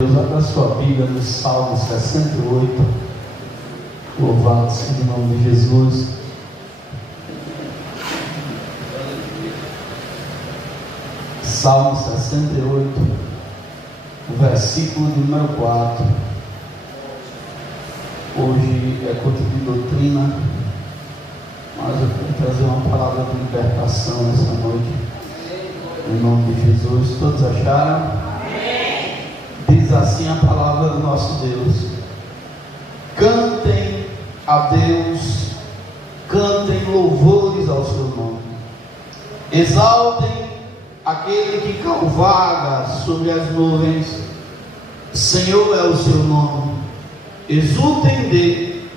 Deus, abra sua Bíblia no Salmo 68. Louvado seja o nome de Jesus. Salmo 68, o versículo de número 4. Hoje é culto de doutrina, mas eu quero trazer uma palavra de libertação essa noite, em nome de Jesus. Todos acharam? Diz assim a palavra do nosso Deus: cantem a Deus, cantem louvores ao seu nome, exaltem aquele que cavalga sobre as nuvens. Senhor é o seu nome, exultem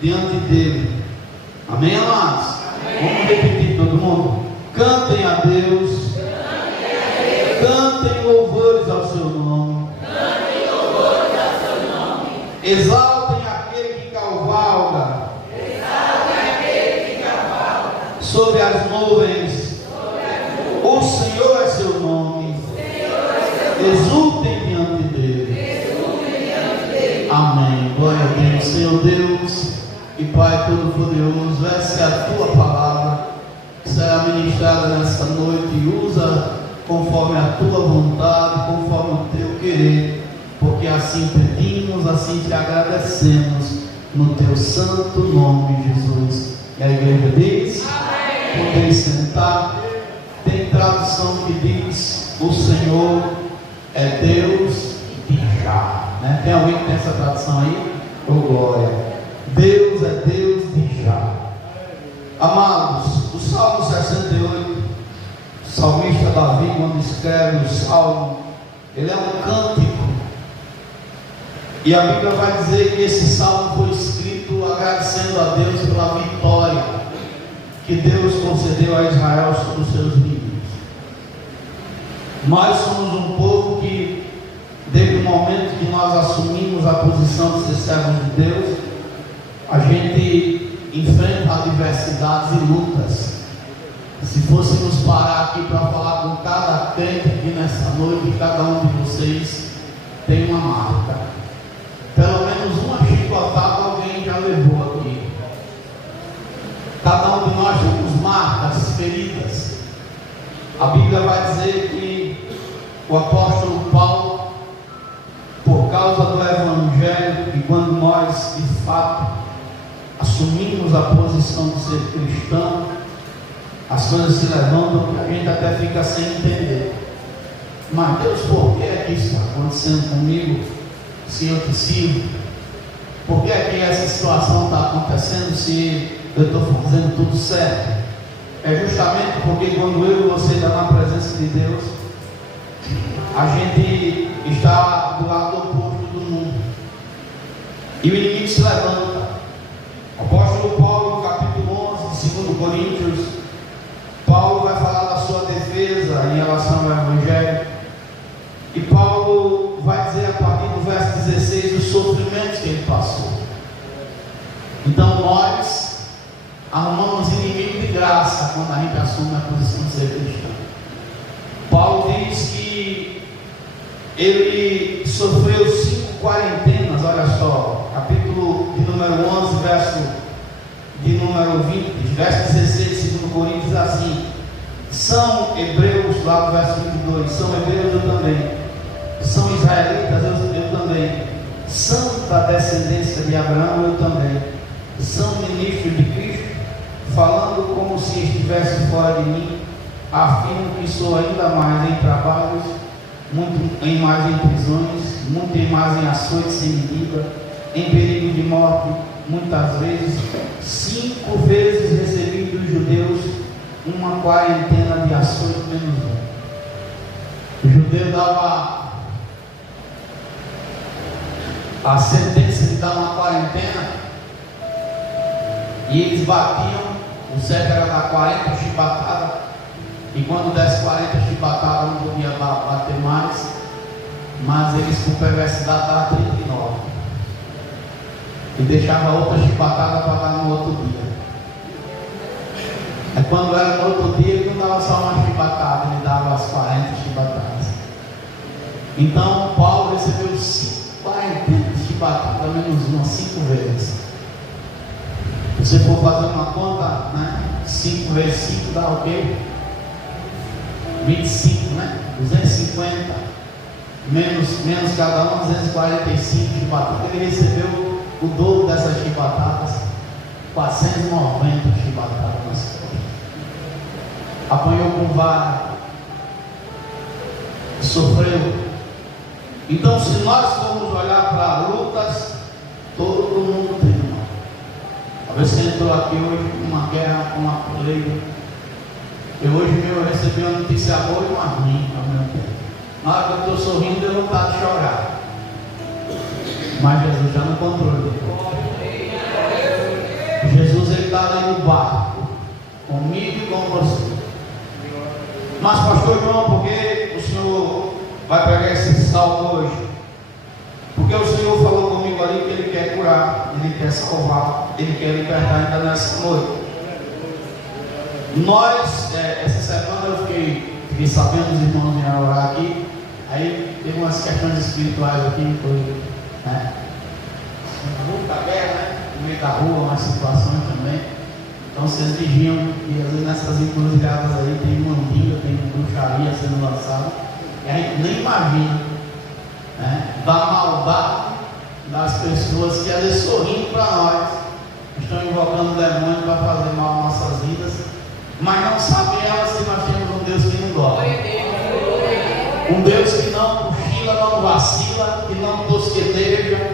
diante dele. Amém, amados? Vamos repetir todo mundo: cantem a Deus, cantem louvores ao seu nome, exaltem aquele que cavalga sobre as nuvens. O Senhor é seu nome, exultem diante dele. Amém. Glória a Deus. Senhor Deus e Pai Todo-Poderoso, essa é a tua palavra que será ministrada nessa noite, e usa conforme a tua vontade, conforme o teu querer, porque assim pedimos, assim te agradecemos, no teu santo nome, Jesus. E a igreja diz: podem sentar. Tem tradução que diz: o Senhor é Deus de já, né? Tem alguém que tem essa tradução aí? Oh, glória! Deus é Deus de já. Amados, o Salmo 68, o salmista Davi, quando escreve o Salmo, ele é um cântico. E a Bíblia vai dizer que esse salmo foi escrito agradecendo a Deus pela vitória que Deus concedeu a Israel sobre os seus inimigos. Nós somos um povo que, desde o momento que nós assumimos a posição de ser servos de Deus, a gente enfrenta adversidades e lutas. Se fôssemos parar aqui para falar com cada crente aqui nessa noite, cada um de vocês tem uma marca. Pelo menos uma chicotada alguém já levou aqui. Cada um de nós temos marcas, feridas. A Bíblia vai dizer que o apóstolo Paulo, por causa do Evangelho, e quando nós de fato assumimos a posição de ser cristão, as coisas se levantam que a gente até fica sem entender. Mas Deus, por que é que isso está acontecendo comigo, se eu te sirvo? Por que é que essa situação está acontecendo se eu estou fazendo tudo certo? É justamente porque quando eu e você estão na presença de Deus, a gente está do lado oposto do mundo, e o inimigo se levanta. O apóstolo Paulo, no capítulo 11 de 2 Coríntios, Paulo vai falar da sua defesa em relação ao Evangelho, e Paulo vai dizer a partir do verso 16 os sofrimentos que ele passou. Então nós arrumamos inimigo de graça quando a gente assume a posição de ser cristão. Paulo diz que ele sofreu 5 quarentenas, olha só, capítulo de número 11, verso de número 20, verso 16 de 2 Coríntios, diz assim: são hebreus, lá do verso 22, são hebreus eu também, são israelitas eu também, são da descendência de Abraão eu também, são ministros de Cristo, falando como se estivesse fora de mim, afirmo que sou ainda mais em trabalhos, muito em mais em prisões, muito em mais em açoites sem medida, em perigo de morte, muitas vezes. 5 vezes recebi dos judeus uma quarentena de açoites menos um. O judeu dava a sentença de dar uma quarentena, e eles batiam. O certo era dar 40 chibatadas, e quando desse 40 chibatadas não podia bater mais, mas eles, por perversidade, davam 39 e deixava outra chibatada para dar no outro dia. Aí quando era no outro dia, ele não dava só uma chibatada, ele dava as 40 chibatadas. Então Paulo recebeu 5 chibatadas menos umas 5 vezes. Se você for fazer uma conta, né? 5 vezes 5 dá o quê? 25, né? 250. Menos cada um, 245 chibatadas. Ele recebeu o dobro dessas chibatadas, 490 chibatadas nas costas. Apanhou com vara, sofreu. Então, se nós formos olhar para lutas, todo mundo tem uma. Talvez você entrou aqui hoje com uma guerra, com uma peleia. Eu hoje mesmo recebi uma notícia boa e uma ruim ao mesmo tempo. Na hora que eu estou sorrindo, eu não vontade de chorar. Mas Jesus já no controle. Jesus, ele está ali no barco, comigo e com você. Mas, pastor João, por que o senhor vai pegar esse salmo hoje? Porque o Senhor falou comigo ali que Ele quer curar, Ele quer salvar, Ele quer libertar ainda nessa noite. Nós, essa semana eu fiquei sabendo, os irmãos vieram orar aqui, aí teve umas questões espirituais aqui, foi, né? Muita guerra, né? No meio da rua, umas situações também. Então vocês vigiam que às vezes nessas encruzilhadas aí tem mandinga, tem bruxaria sendo lançada, e a gente nem imagina, né? Da maldade das pessoas que às vezes sorrindo para nós, estão invocando o demônio para fazer mal às nossas vidas, mas não sabem elas que nós temos um Deus que não dorme, um Deus que não cochila, não vacila, que não tosqueneja,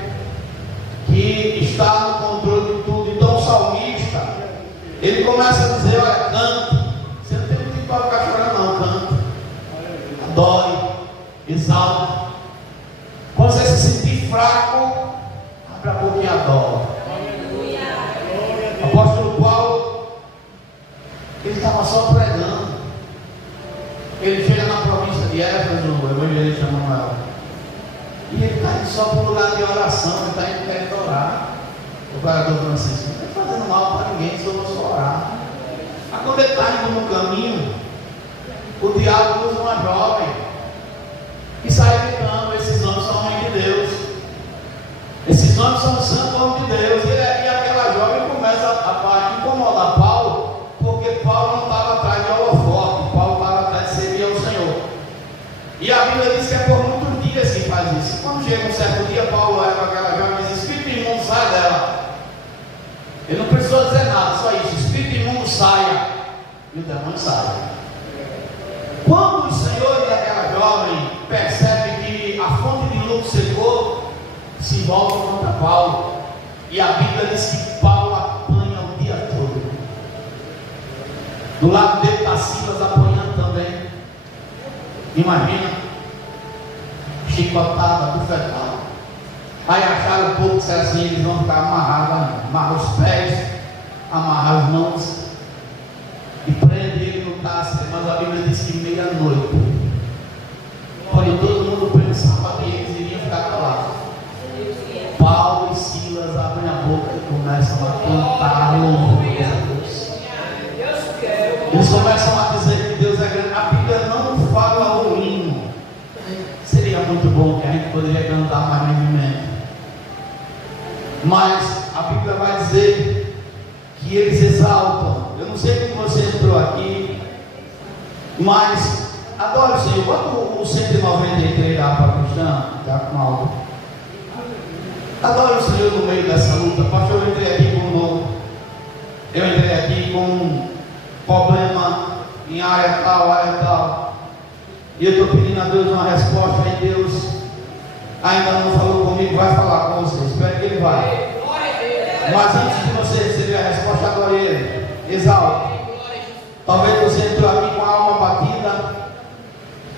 que está no controle de tudo. Então o salmista, ele começa a dizer: olha, cante. Você não tem motivo para ficar chorando, não. Cante, adore, exalte. Quando você se sentir fraco, abra a boca e adore. O apóstolo Paulo, ele estava só pregando. Ele chega na província de Éfeso, o evangelista Manuel, e ele está indo só para o lugar de oração. Ele está indo querendo orar. O pregador Francisco: não está fazendo mal para ninguém, só vou só orar. Mas quando ele está indo no caminho, o diabo usa uma jovem e sai gritando: esses homens são homens de Deus, esses homens são santos homens de Deus. E aquela jovem começa a incomodar Paulo, porque Paulo não estava atrás de holofote, Paulo estava atrás de servir ao Senhor. E a Bíblia diz que é por muitos dias que faz isso. Quando chega um certo dia, Paulo leva aquela jovem e diz: espírito imundo, sai dela. Ele não precisou dizer nada, só isso: espírito imundo, saia. E o demônio sai. Quando o Senhor daquela jovem percebe que a fonte de lucro secou, se volta contra Paulo. E a Bíblia diz que Paulo apanha o dia todo. Do lado dele está Silas apanhando também. Imagina, chicotada, bufetada. Aí acharam um pouco que assim, eles vão ficar amarrados, amarrar os pés, amarrar as mãos e prender ele no cárcere. Mas a Bíblia diz que meia-noite, quando todo mundo pensava que eles iriam ficar calados, Paulo e Silas abrem a boca e começam a cantar louvores a Deus. Eles começam a dizer que Deus é grande. A Bíblia não fala o hino. Seria muito bom que a gente poderia cantar mais livremente, mas a Bíblia vai dizer que eles exaltam. Eu não sei como você entrou aqui, mas adore o Senhor. Bota o 193 lá para a cristã, já com algo. Adore o Senhor no meio dessa luta. Pastor, eu entrei aqui com um problema em área tal, e eu estou pedindo a Deus uma resposta, e Deus ainda não falou comigo. Vai falar com você, espero que Ele vai. Mas antes de você receber a resposta, adore Ele, exalte. Talvez você entrou aqui com a alma batida,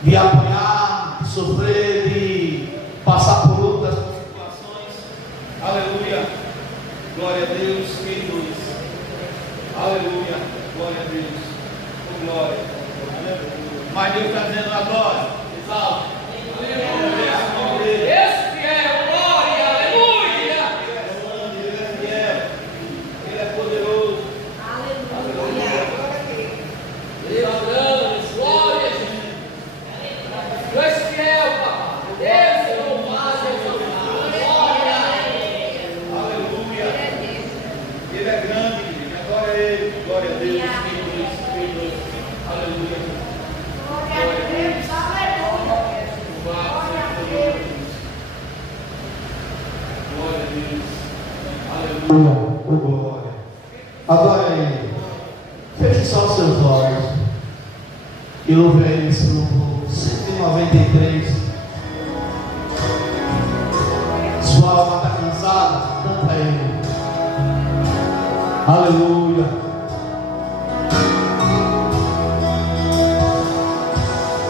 de apanhar, de sofrer, de passar por lutas, por situações. Aleluia, glória a Deus, quem diz? Aleluia, glória a Deus, oh, glória. Mas Deus está dizendo: adore, exalte. Esse é glória, aleluia. Ele é fiel, Ele é poderoso. Aleluia. Exaltamos, glória. Tu és fiel, Pai. Deus é louvado, glória. Oh, glória. Adore Ele. Feche só os seus olhos e louve a Ele esse louvor 193. Sua alma está cansada? Canta a Ele. Aleluia.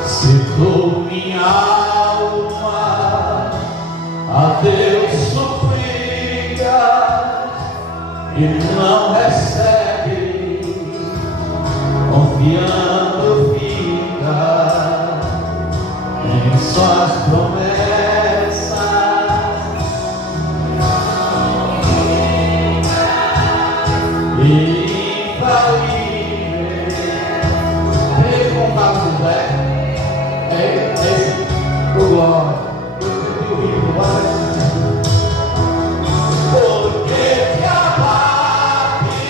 Secou minha alma, a Deus suplica e não recebe, confiando fica em suas promessas. Infalível, tem contato com Zé? É esse, o glória. Eu tenho o porque te abate,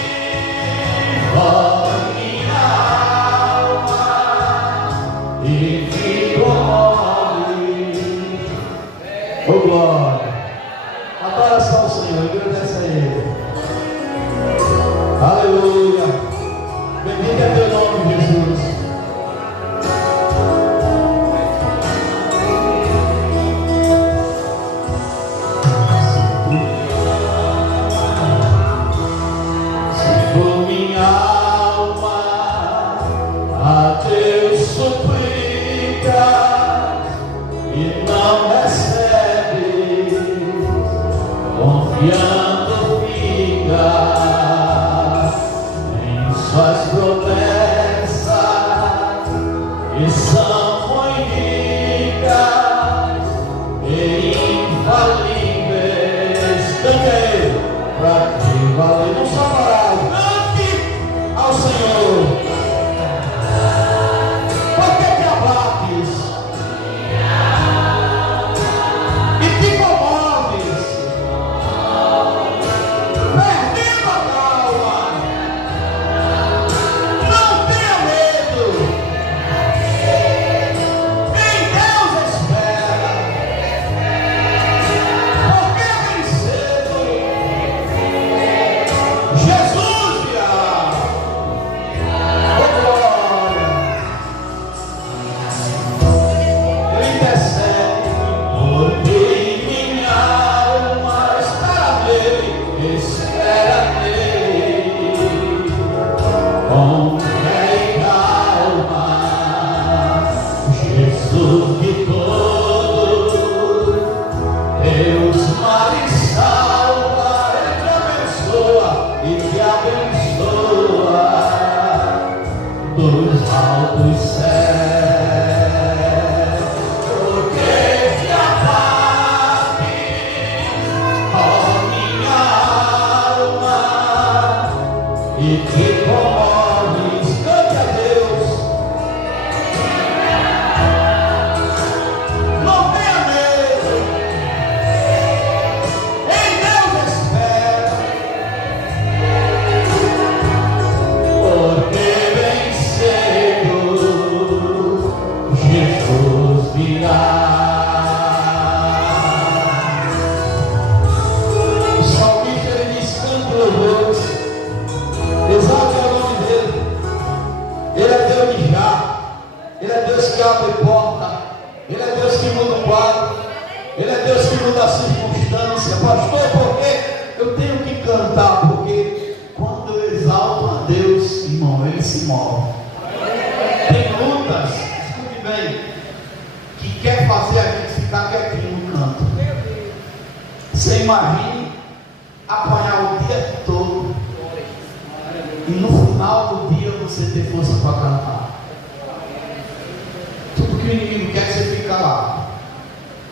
ó minha alma, e te comove, o glória. Adora só o Senhor, agradece a Ele. Aleluia. Bendito é teu nome, Jesus. Se for minha alma, a Deus suplica e não recebe, confiando fica suas promessas e são muito ricas e infalíveis. Cante para que vale não só parar, cante ao Senhor. Porque te abates e te comoves, perdendo a calma.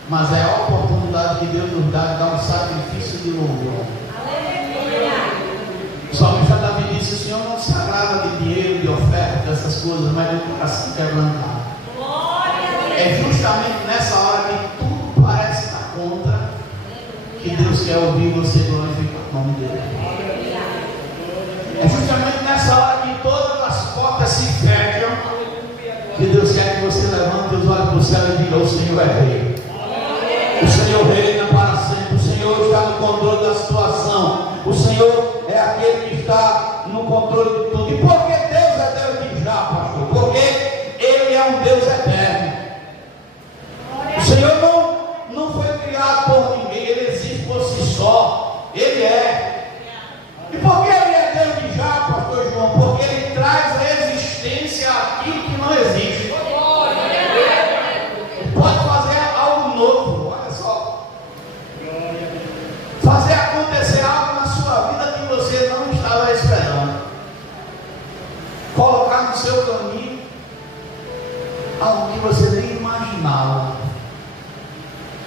Mas é a oportunidade que Deus nos dá de dar um sacrifício de louvor. O salmista Davi disse: o Senhor não se agrada de dinheiro, de oferta, dessas coisas, mas de coração quebrantado. É justamente nessa hora que tudo parece estar contra, que Deus quer ouvir você glorificar o nome dele. É justamente nessa hora que todas as portas se fecham, que Deus quer que você levante os olhos para o céu e diga: o Senhor é rei. O Senhor reina para sempre. O Senhor está no controle da situação. O Senhor seu caminho algo que você nem imaginava.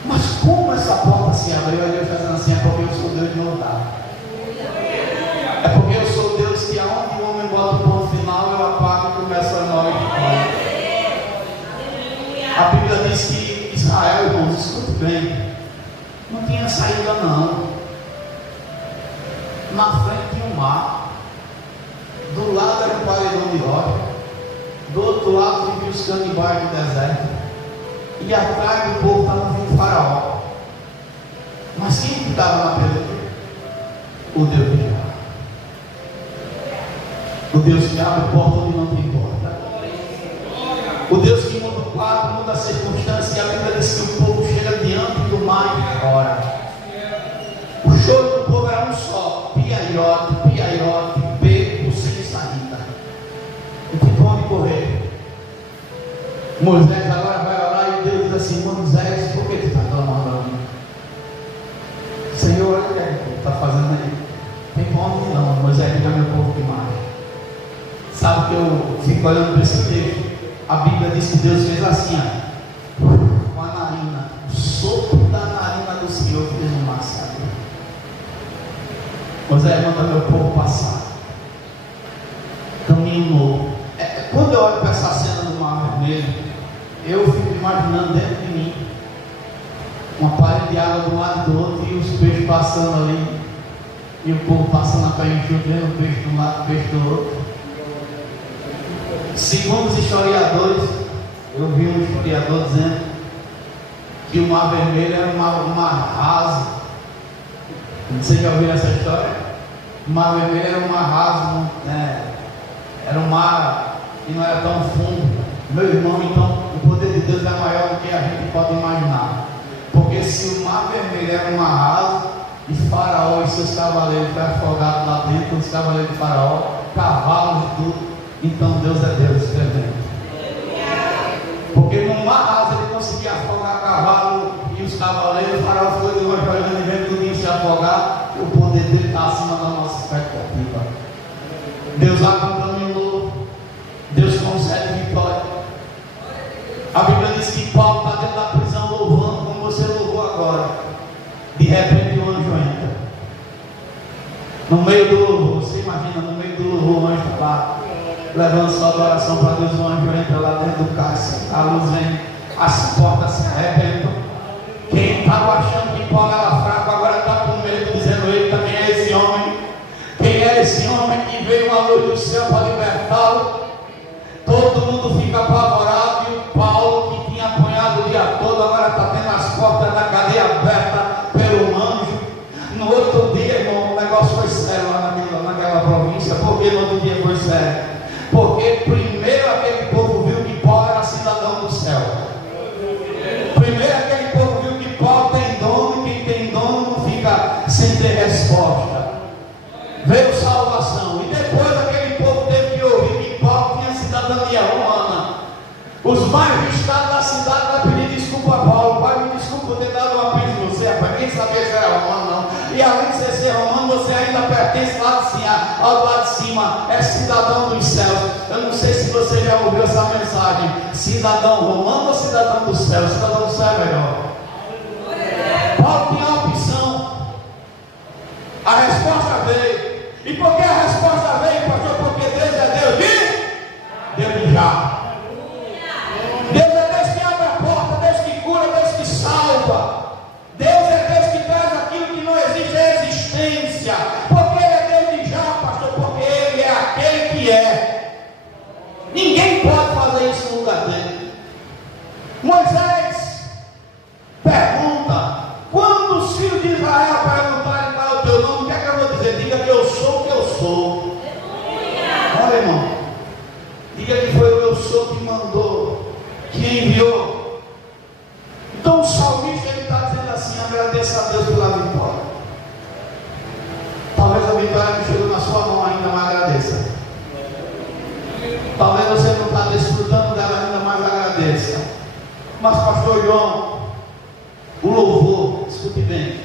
Mas como essa porta se abriu? Aí Deus está dizendo assim: é porque eu sou Deus de mudar. É porque eu sou Deus que aonde o homem bota o ponto final, eu apago e começo a nova história. A Bíblia diz que Israel, irmãos, escute bem, não tinha saída não. Na frente tinha um mar, do lado era um paredão de rocha, do outro lado vivia os canibais do deserto, e atrás do povo estava vindo o faraó. Mas quem estava na peleja? O Deus de Jah. O Deus que abre porta onde não tem porta. O Deus que muda o quadro, muda a circunstância. E a Bíblia diz que o povo chega diante do mar e chora. O choro do povo era um só: piaiote, piaiote, beco sem saída. Não tem para onde correr. Moisés agora vai orar e Deus diz assim: Moisés, por que tu está clamando a mim? Senhor, olha o que tu está fazendo aí. Tem para onde não, Moisés, diga meu povo que mais. Sabe que eu fico olhando para esse texto? A Bíblia diz que Deus fez assim, ó, com a narina, o sopro da narina do Senhor fez no mar sair. Moisés manda meu povo passar. Caminho novo. Quando eu olho para essa cena do Mar Vermelho, eu fico imaginando dentro de mim uma parede de água de um lado e do outro, e os peixes passando ali, e o povo passando a pé enxuto, vendo o peixe de um lado, o peixe do outro. Segundo os historiadores, eu vi um historiador dizendo que o Mar Vermelho era um mar raso. Não sei se já ouviram essa história. O Mar Vermelho era um mar raso, né? Era um mar que não era tão fundo. Meu irmão, então, o poder de Deus é maior do que a gente pode imaginar. Porque se o Mar Vermelho era um mar raso, e Faraó e seus cavaleiros foram afogados lá dentro, os cavaleiros de Faraó, cavalos e tudo, então Deus é Deus presente. Porque no mar raso ele conseguia afogar cavalo e os cavaleiros, o Faraó ficou de longe olhando e vendo tudo se afogar. O poder dele está acima da nossa expectativa. Deus abre um caminho novo, Deus concede vitória. A Bíblia diz que Paulo está dentro da prisão louvando, como você louvou agora. De repente o anjo entra. No meio do louvor, você imagina, no meio do louvor o anjo está lá, levando sua adoração para Deus. O anjo entra lá dentro do cálice, a luz vem, as portas se arrebentam. Quem estava achando que Paulo era fraco, agora está com medo, dizendo: eita, quem é esse homem? Quem é esse homem que veio a luz do céu para libertá-lo? Todo mundo fica apavorado, e o Paulo, que tinha apanhado o dia todo, agora está tendo as portas da cadeia abertas pelo anjo. No outro dia, irmão, o negócio foi sério lá naquela província. Por que no outro dia foi sério? Porque primeiro aquele povo viu que Paulo era cidadão do céu. Primeiro aquele povo viu que Paulo tem dono, e quem tem dono não fica sem ter resposta. Veio salvação. E depois aquele povo teve que ouvir que Paulo tinha cidadania romana. Os mais vistados da cidade vai pedir desculpa a Paulo: pai, me desculpa por ter dado uma pista em você, para quem sabia se era romano não. E além de você ser romano, você ainda pertence lá de cima, ao lado de cima, é cidadão dos céus. Eu não sei se você já ouviu essa mensagem: cidadão romano ou cidadão do céu? Cidadão do céu é melhor. Paulo tinha a opção. A resposta veio. E por que a resposta veio, pastor? Porque Deus é Deus de já. Deus é Deus que abre a porta, Deus que cura, Deus que salva. Deus é Deus que traz aquilo que não existe à existência. Porque Ele é Deus de já, pastor? Porque Ele é aquele que é. Ninguém pode fazer isso no lugar dele. Moisés pergunta: quando os filhos de Israel perguntarem qual é o teu nome, o que é que eu vou dizer? Diga que eu sou o que eu sou. Olha, irmão, diga que foi o eu sou que mandou, que enviou. Então o salmista ele está dizendo assim: agradeça a Deus pela vitória. Talvez a vitória que chegou na sua mão ainda mais agradeça. Talvez você não está desfrutando dela ainda mais agradeça. Mas pastor João, o louvor, escute bem,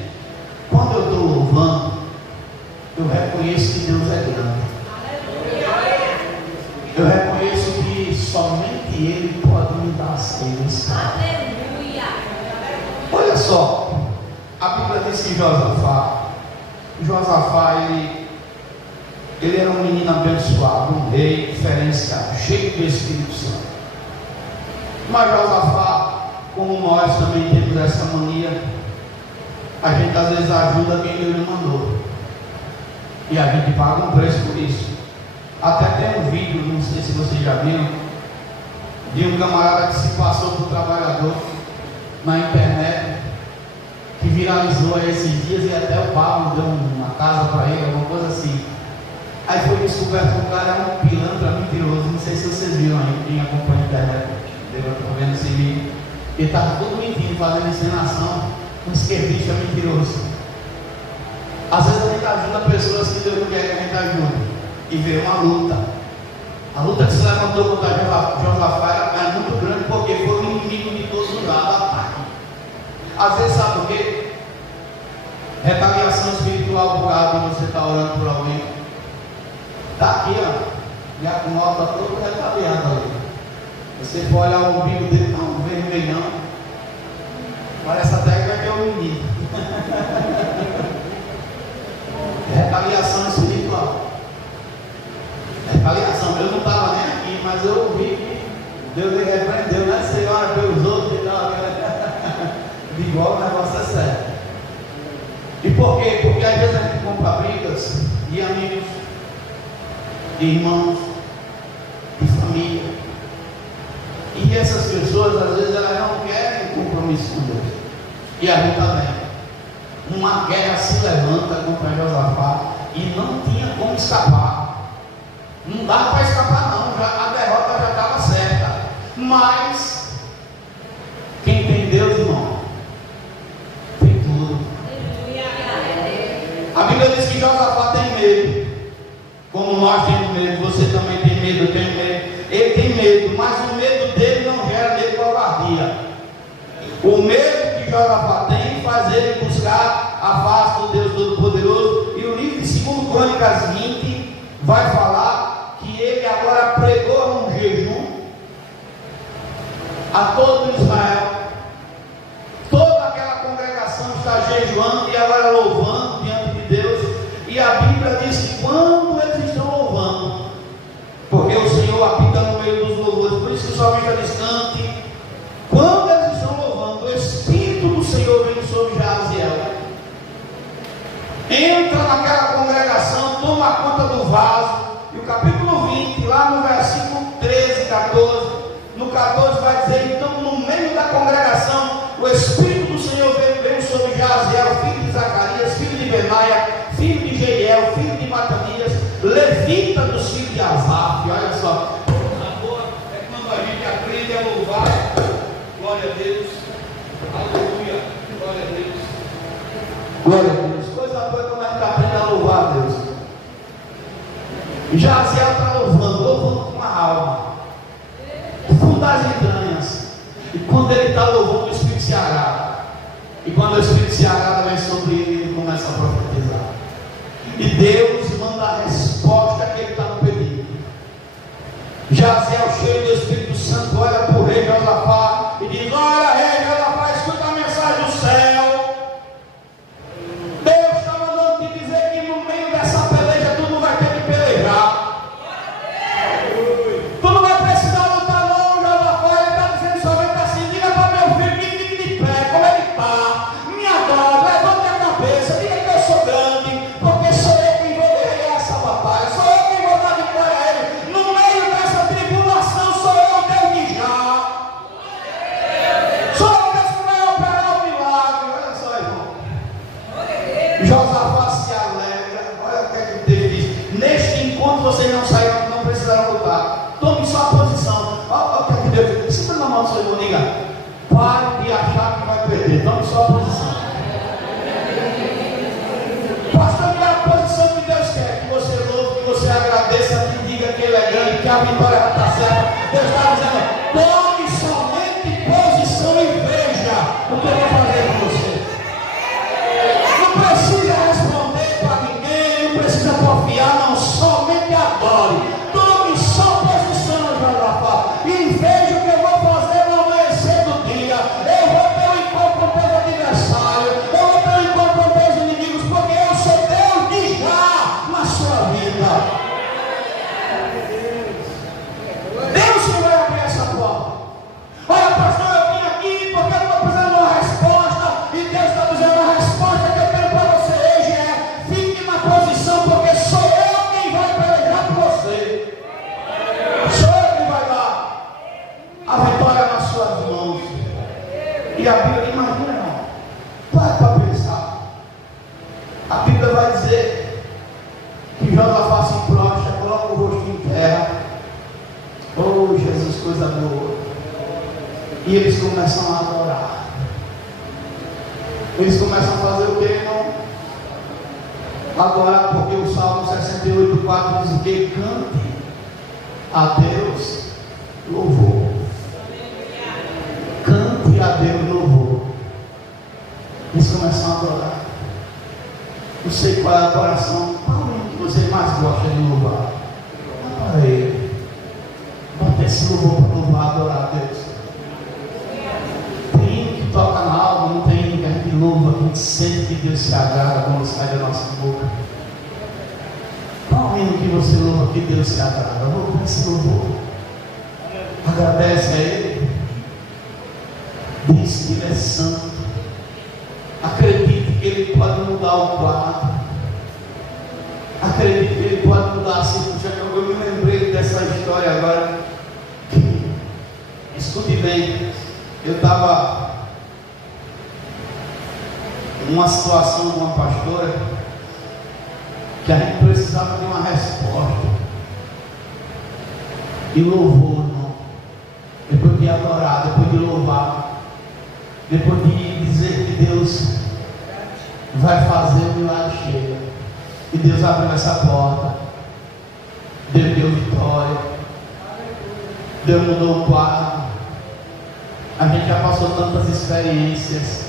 quando eu estou louvando, eu reconheço que Deus é grande. Eu reconheço assim, Josafá, ele era um menino abençoado, um rei diferenciado, cheio do Espírito Santo. Mas Josafá, como nós também temos essa mania, a gente às vezes ajuda quem Deus não mandou, e a gente paga um preço por isso. Até tem um vídeo, não sei se vocês já viram, de um camarada que se passou por trabalhador na internet, que viralizou aí esses dias, e até o Pablo deu uma casa para ele, alguma coisa assim. Aí foi descoberto que o cara é um pilantra mentiroso. Não sei se vocês viram aí, quem acompanha a internet, estou vendo esse vídeo. Ele estava todo mentindo, fazendo encenação, um esquerdista mentiroso. Às vezes a gente ajuda pessoas que Deus não quer que a gente ajude, e vê uma luta. A luta que se levantou contra Josafá era muito grande, porque foi um inimigo de todos os lados, ataque. Às vezes, sabe por quê? Retaliação espiritual por causa de você estar orando por alguém. Está aqui, ó, e a nota todo retaliado ali. Você for olhar o umbigo dele, está um vermelhão. Parece até que vai ter um menino. Retaliação espiritual. Retaliação. Eu não estava nem aqui, mas eu ouvi que Deus lhe repreendeu, né? Você ora pelos outros e tal. De igual o negócio é sério. E por quê? Porque às vezes a gente compra brigas de amigos, de irmãos, de família. E essas pessoas, às vezes, elas não querem compromisso com Deus. E a gente também. Uma guerra se levanta contra Josafá e não tinha como escapar. Não dava para escapar, não. A derrota já estava certa. Mas, quem tem Deus, irmão, tem tudo. A Bíblia diz que Josafá tem medo. Como nós temos medo, você também tem medo, eu tenho medo. Ele tem medo, mas o medo dele não gera nele covardia. O medo que Josafá tem faz ele buscar a face do Deus Todo-Poderoso. E o livro de 2 Crônicas 20 vai falar que ele agora pregou um jejum a todo Israel. Toda aquela congregação está jejuando e agora louvando diante de Deus. E a Bíblia diz que quando eles estão louvando, porque o Senhor habita no meio dos louvores, por isso que o salmista diz: cante. Quando eles estão louvando, o Espírito do Senhor vem sobre Jaziel, entra naquela congregação, toma conta do vaso. E o capítulo 20, lá no versículo 13, 14, no 14 vai dizer: então no meio da congregação, o Espírito do Senhor veio sobre Jaziel, filho de Zacarias, filho de Benaia, filho de Jeiel, filho de Matanias, levita dos filhos de Asaf. Olha só, a boa é quando a gente aprende a louvar. Glória a Deus, aleluia, glória a Deus, glória a Deus. Coisa boa é quando a gente aprende a louvar a Deus. Jaziel está louvando com a alma, fundo das entranhas. E quando ele está louvando, o Espírito se agrada. E quando o Espírito se agrada, vem sobre ele, ele começa a profetizar. E Deus manda a resposta que ele está no pedido. Jaziel, cheio do Espírito Santo, olha para o rei Josafá e diz: olha, rei Josafá, escuta a mensagem do céu. Deus está mandando te dizer que no meio dessa peleja tu não vai ter que pelejar. Tu não vai precisar lutar não, Josafá. Ele está dizendo somente assim: diga para meu filho que fique de pé, como ele está. Me adora, levante a cabeça, diga que eu sou grande, porque sou eu quem vou ganhar essa batalha, sou eu quem vou dar vitória a ele. No meio dessa tribulação, sou eu Deus que já. Sou eu Deus que vai operar o milagre. Olha só, irmão. Josafá se alegra. Olha o que é que Deus diz: neste encontro vocês não saíram, não precisarão lutar. Tome sua posição. Olha o que é que Deus diz. Você está na mão do seu irmão, diga: pare de achar que vai perder. Tome sua posição. Pastor, qual é a posição que Deus quer? Que você louve, que você agradeça, que diga que Ele é grande, que a vitória já está certa. Deus está dizendo: tome somente posição e veja o que eu vou fazer com você. Não precisa responder para ninguém, não precisa confiar, não, somente adore. Tome só posição, Josafá, e veja o que eu vou fazer no amanhecer do dia. Eu vou ter um encontro com o teu adversário, eu vou ter um encontro com o teu A Bíblia vai dizer que Josafá se prostra, coloca o rosto em terra. Oh Jesus, coisa boa. E eles começam a adorar. Eles começam a fazer o que, irmão? Adorar, porque o Salmo 68:4 diz o que? Cante a Deus louvor. Cante a Deus louvor. Eles começam a adorar. Não sei qual é a adoração. Qual é que você mais gosta de louvar? Para Ele. Bota esse louvor para louvar, adorar a Deus. Tem hino que toca na alma, não tem hino que a gente louva, que a gente sente que Deus se agrada quando sai da nossa boca. Qual hino que você louva que Deus se agrada? Louva esse louvor. Agradece a Ele. Diz que Ele é santo. Acredite que Ele pode mudar o quadro. Acredite que Ele pode mudar a circunstância. Eu me lembrei dessa história agora. Escute bem. Eu estava numa situação com uma pastora que a gente precisava de uma resposta. E louvor, irmão. Depois de adorar, depois de louvar, depois de dizer que Deus vai fazer o milagre cheio. E Deus abriu essa porta. Deus deu vitória. Deus mudou o quadro. A gente já passou tantas experiências.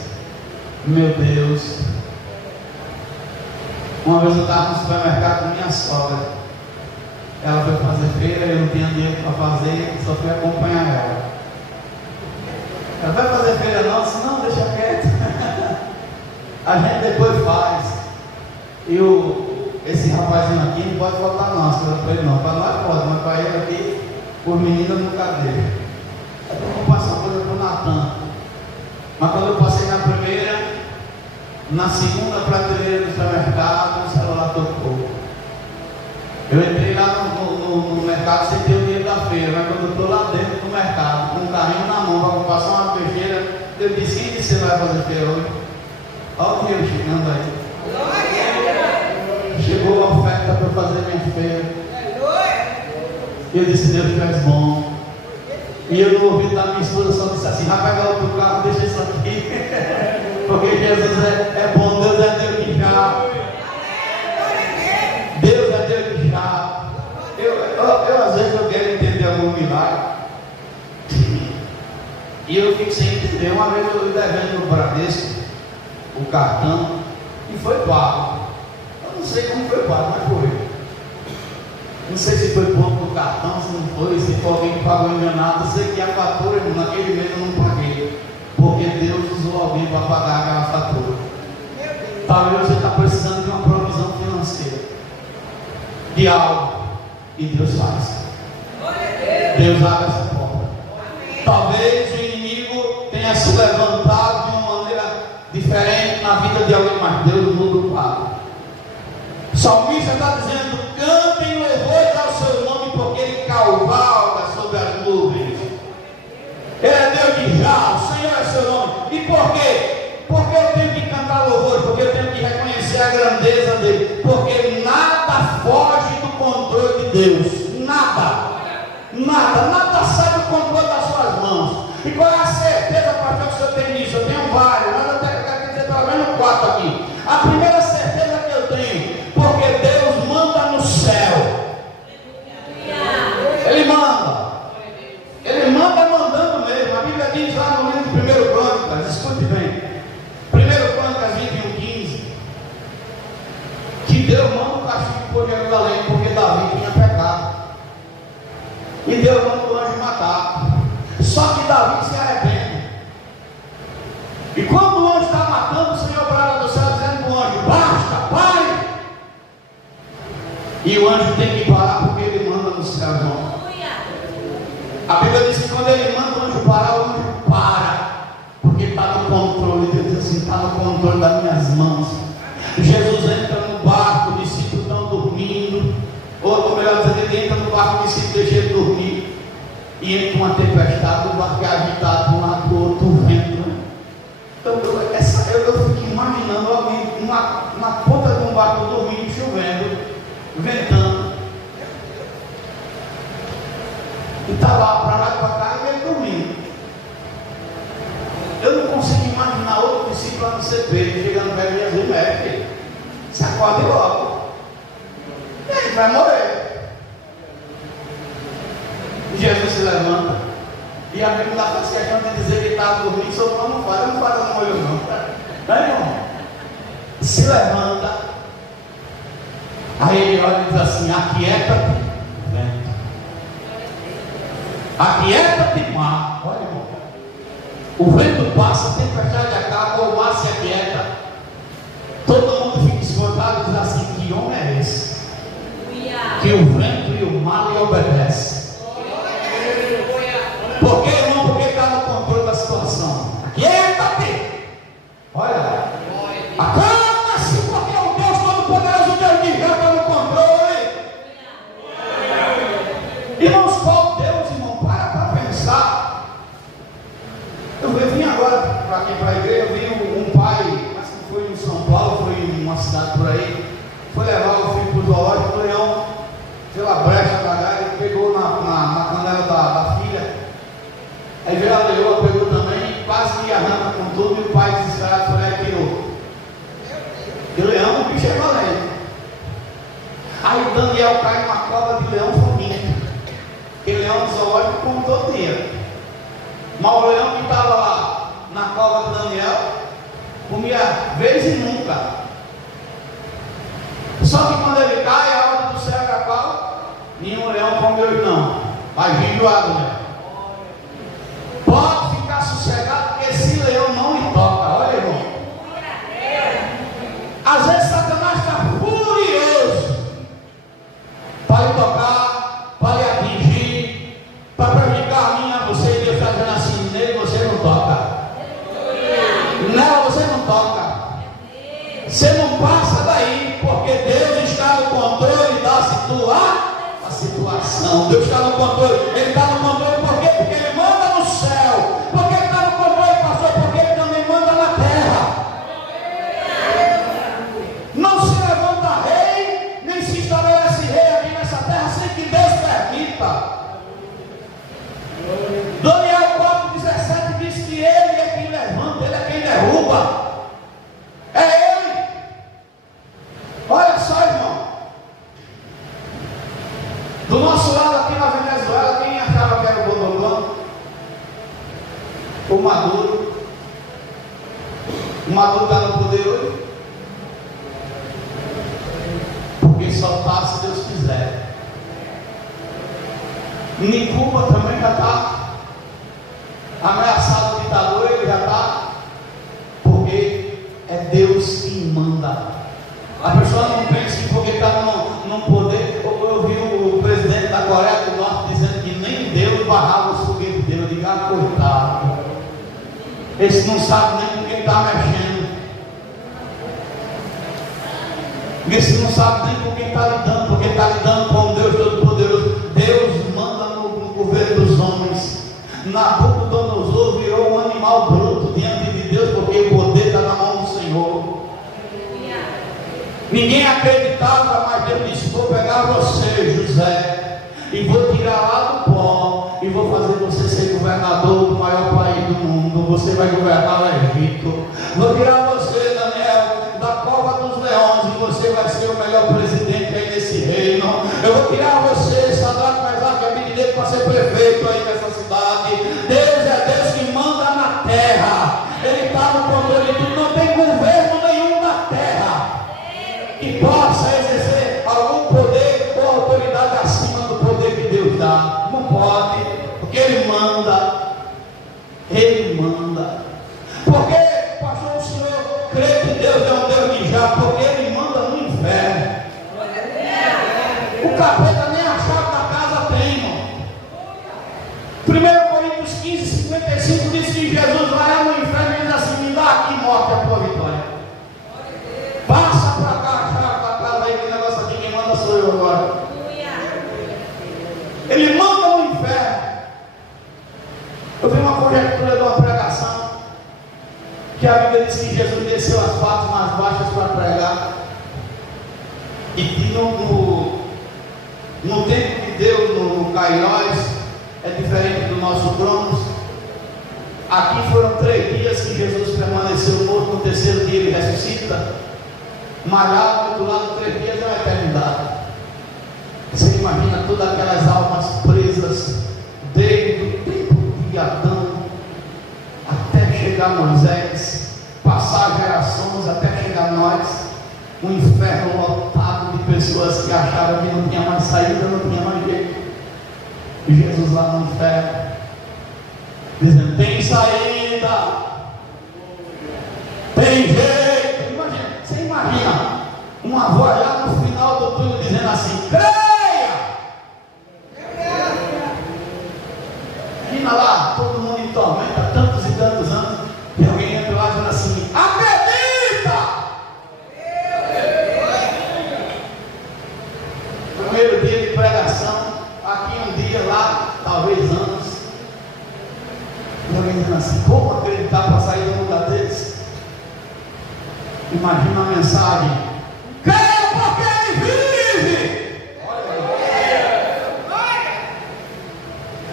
Meu Deus. Uma vez eu estava no supermercado com minha sogra. Ela foi fazer feira, eu não tinha dinheiro para fazer, só fui acompanhar ela. Ela vai fazer feira não? Disse, não, deixa quieto. A gente depois faz. E esse rapazinho aqui não pode faltar não, se para ele não. Para nós pode, mas para ele aqui, por menina nunca deu. Eu vou passar uma coisa para o Natan. Mas quando eu passei na primeira, na segunda prateleira do supermercado, o celular tocou. Eu entrei lá no mercado sem ter o dinheiro da feira, mas quando eu estou lá dentro do mercado, com um carrinho na mão, para passar uma peixeira, eu disse, quem disse que você vai fazer feira hoje? Olha o dinheiro chegando aí. Chegou a oferta para eu fazer minha feira. Eu disse, Deus tu és bom. E eu no ouvido da minha esposa só disse assim, vai pegar outro carro, deixa isso aqui. Porque Jesus é bom, Deus é Deus que já. Deus é Deus que já. Eu às vezes eu quero entender algum milagre. E eu fico sem entender. Uma vez eu devendo no Bradesco o cartão e foi pago. Eu não sei como foi pago, mas foi. Não sei se foi ponto do cartão, se não foi, se foi alguém que pagou enganado. Eu sei que a fatura, naquele mês eu não paguei. Porque Deus usou alguém para pagar aquela fatura. Talvez você está precisando de uma provisão financeira, de algo, e Deus faz. Deus abre essa porta. Talvez o inimigo tenha se levantado de uma maneira diferente na vida de alguém, mas Deus muda o quadro. O salmista está dizendo: cantem louvores ao seu nome, porque Ele cavalga sobre as nuvens. Ele é Deus de já, o Senhor é seu nome. E por quê? Porque eu tenho que cantar louvores, porque eu tenho que reconhecer a grandeza dele, porque nada foge do controle de Deus. Nada sai do controle das suas mãos. E qual é a certeza, pastor, que o senhor tem nisso? Eu tenho várias, mas eu tenho que dizer pelo menos 4 aqui. A primeira certeza que eu tenho, porque Deus manda no céu. Ele manda. Ele manda mandando mesmo. A Bíblia diz lá no livro de 1 Crônicas, escute bem, 1 Crônicas 21:15, que Deus manda o castigo por Jerusalém, porque Davi tinha pecado. E Deus manda o anjo matar. Só que Davi se arrepende. E quando o anjo está matando, o Senhor brada do céu dizendo para o anjo: basta, pare. E o anjo tem que parar porque ele manda no céu. A Bíblia diz que quando ele manda o anjo parar, o anjo para, porque está no controle. Deus diz assim: está no controle das minhas mãos. Jesus entra no barco, os discípulos estão dormindo, ou melhor dizendo, ele entra no barco, os discípulos deixam ele dormir, e entra uma tempestade, o barco é agitado de um lado do outro, o vento. Então eu fico imaginando alguém na ponta estava para lá e para cá e ele dormindo. Eu não consigo imaginar outro discípulo a não ser Pedro chegando perto de Jesus, mestre, se acorde logo, e aí vai morrer. Jesus se levanta, e a Bíblia faz questão de dizer que ele estava dormindo, soprou não faz, não faz no olho não, irmão? Se levanta, aí ele olha e diz assim: aquieta-te, vento, aquieta-te, mar. Olha, irmão, o vento passa, a tempestade acaba, o mar se aquieta, todo mundo fica espantado e diz assim: que homem é esse? Que o vento e o mar lhe obedecem. Por quê, irmão? Porque está no controle da situação. Aquieta-te. Olha, acalma-se, porque o Deus Todo-Poderoso, Deus de guerra, está no controle. Irmãos, qual Deus, irmão? Para pensar. Eu vim agora para aqui para a igreja, eu vi um pai, acho que foi em São Paulo, foi em uma cidade por aí, foi levar o filho para o zoológico, o leão, pela brecha da galera, ele pegou na canela da filha. Aí veio a leoa, pegou também, quase que arranca com tudo, e o pai desesperado foi lá e tirou. E o leão, o bicho é valente. Aí o Daniel cai numa cova de leão faminto. Aquele leão do zoológico come todo dia. Mas o leão que estava lá na cova do Daniel comia vez e nunca. Só que quando ele cai, a hora do céu é qual? Nenhum leão comeu ele não. Vai vir do água, né? Pode ficar sossegado, porque esse leão não lhe toca. Olha, irmão. Às vezes Satanás está furioso para lhe tocar, para lhe atingir, para prejudicar a mim, a você, e Deus está dizendo assim: nele você não toca, nela você não toca, você não passa daí, porque Deus está no controle da situação. Deus está no controle, Ele está no controle, por quê? Porque Ele manda no céu. Por que Ele está no controle, pastor? Porque Ele também manda na terra. Não se levanta rei, nem se estabelece rei aqui nessa terra sem que Deus permita. Daniel 4,17 diz que Ele é quem levanta, Ele é quem derruba. É Ele. Olha só, irmão. Do nosso lado aqui na Venezuela, quem achava que era o Bondoglão? O Maduro. O Maduro está no poder hoje? Porque só está se Deus quiser. Em Cuba também já está ameaçado o ditador, ele já está. Porque é Deus quem manda. A pessoa não pensa que porque está num poder. Eu vi o presidente da Coreia do Norte dizendo que nem Deus barrava os foguetes dele. Eu digo: ah, coitado, esse não sabe nem com quem está mexendo, esse não sabe nem com quem está lidando, porque está lidando com Deus Todo-Poderoso. Deus manda no governo dos homens. Nabucodonosor virou um animal bruto diante de Deus, porque o poder está na mão do Senhor. Ninguém acreditava, mas Deus disse: vou pegar você, José, e vou tirar lá do pó, e vou fazer você ser governador do maior país do mundo. Você vai governar o Egito. Vou tirar você, Daniel, da cova dos leões, e você vai ser o melhor presidente aí nesse reino. Eu vou tirar você, Sadraque, Mesaque e Abednego, para ser prefeito aí nessa cidade. Deus é Deus que manda na terra. Ele está no controle de tudo. Não tem governo nenhum na terra que possa exercer algum poder ou autoridade acima do poder que Deus dá. Não pode, porque Ele manda. Ele manda. Porque, pastor, o senhor crê que Deus é um Deus de já, porque Ele manda no inferno. O capeta nem a chave da casa tem, irmão. 1 Coríntios 15:55 diz que Jesus vai no inferno e diz assim: me dá aqui, morte, a tua vitória. Passa para cá a chave da casa aí, que negócio aqui, quem manda sou eu agora. Ele manda no inferno. Eu vi uma conjectura de uma pregação, que a Bíblia diz que Jesus desceu as partes mais baixas para pregar, e que no tempo de Deus, no Kairos, é diferente do nosso Cronos. Aqui foram 3 dias que Jesus permaneceu morto, no terceiro dia ele ressuscita. Mas lá do outro lado, 3 dias é uma eternidade. Você imagina todas aquelas almas presas desde o tempo de Adão até chegar Moisés, passar gerações até chegar nós, um inferno lotado de pessoas que acharam que não tinha mais saída, não tinha mais jeito. E Jesus lá no inferno dizendo: tem saída, tem jeito. Imagina, você imagina uma voz lá no final do túnel dizendo assim: creia! Imagina lá, todo mundo em tormenta, tantos e tantos anos, e alguém entra lá dizendo assim: acredita! Primeiro dia de pregação, aqui um dia, lá talvez anos. E alguém dizendo assim: como acreditar para sair de um lugar desse? Imagina a mensagem: creia porque ele vive!